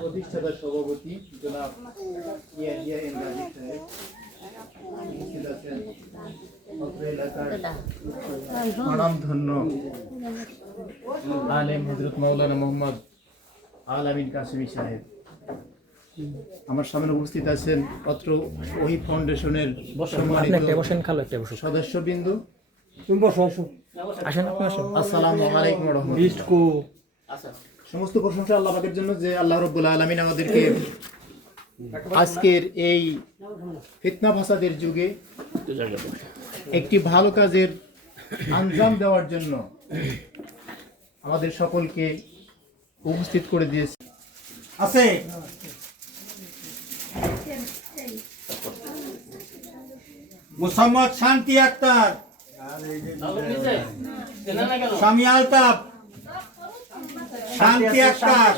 প্রতিষ্ঠাতা সভাপতি জনাব ইয়াহিয়া এম রাজীব সাহেব, উপস্থিত আছেন অত্র এলাকার স্বনামধন্য আলেম হযরত মাওলানা মোহাম্মদ আল আমিন কাসেমি সাহেব। আমার সামনে উপস্থিত আছেন অত্র ওহি ফাউন্ডেশনের সদস্যবৃন্দ। আসসালামু আলাইকুম ওয়া রাহমাতুল্লাহ। সমস্ত প্রশংসা আল্লাহ পাকের জন্য যে আল্লাহ রাব্বুল আলামিন আমাদেরকে আজকের এই ফিতনা ফাসাদের যুগে একটি ভালো কাজের আঞ্জাম দেওয়ার জন্য আমাদের সকলকে উপস্থিত করে দিয়েছে। আছে মোহাম্মদ শান্তি আক্তার, স্বামী আলতাফ, শান্তি আক্তার।